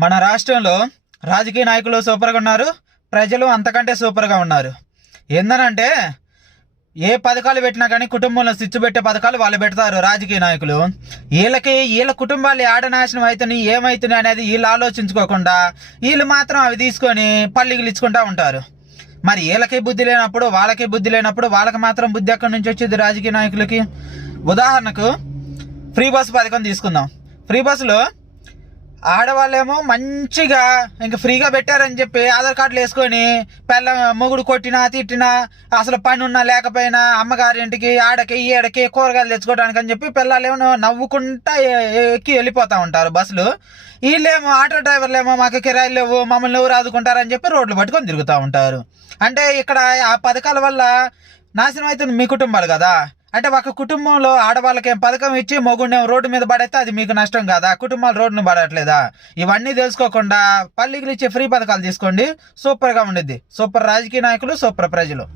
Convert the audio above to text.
మన రాష్ట్రంలో రాజకీయ నాయకులు సూపర్గా ఉన్నారు, ప్రజలు అంతకంటే సూపర్గా ఉన్నారు. ఏందనంటే ఏ పథకాలు పెట్టినా కానీ కుటుంబంలో స్విచ్ పెట్టే పథకాలు వాళ్ళు పెడతారు రాజకీయ నాయకులు. వీళ్ళ కుటుంబాలు ఆడనాశనం అవుతున్నాయి ఏమవుతున్నాయి అనేది వీళ్ళు ఆలోచించుకోకుండా వీళ్ళు మాత్రం అవి తీసుకొని పల్లికి ఇచ్చుకుంటూ ఉంటారు. మరి వీళ్ళకి బుద్ధి లేనప్పుడు వాళ్ళకి మాత్రం బుద్ధి ఎక్కడి నుంచి వచ్చింది రాజకీయ నాయకులకి? ఉదాహరణకు ఫ్రీ బస్సు పథకం తీసుకుందాం. ఫ్రీ బస్సులో ఆడవాళ్ళేమో మంచిగా ఇంక ఫ్రీగా పెట్టారని చెప్పి ఆధార్ కార్డులు వేసుకొని మొగుడు కొట్టినా తిట్టినా అసలు పని ఉన్నా లేకపోయినా అమ్మగారింటికి ఆడకి ఈడకి కూరగాయలు తెచ్చుకోవడానికి అని చెప్పి పిల్లలేమో నవ్వుకుంటా ఎక్కి వెళ్ళిపోతూ ఉంటారు బస్సులు. వీళ్ళేమో ఆటో డ్రైవర్లేమో మాకు కిరాయిలు లేవు, మమ్మల్ని ఎవరు ఆదుకుంటారని చెప్పి రోడ్లు పట్టుకొని తిరుగుతూ ఉంటారు. అంటే ఇక్కడ ఆ పథకాల వల్ల నాశనం అవుతుంది మీ కుటుంబాలు కదా. అంటే ఒక కుటుంబంలో ఆడవాళ్ళకేం పథకం ఇచ్చి మొగుండేం రోడ్డు మీద పడైతే అది మీకు నష్టం కదా, కుటుంబాలు రోడ్డును పడట్లేదా? ఇవన్నీ తెలుసుకోకుండా పల్లికి ఇచ్చే ఫ్రీ పథకాలు తీసుకోండి, సూపర్గా ఉండిద్ది. సూపర్ రాజకీయ నాయకులు, సూపర్ ప్రజలు.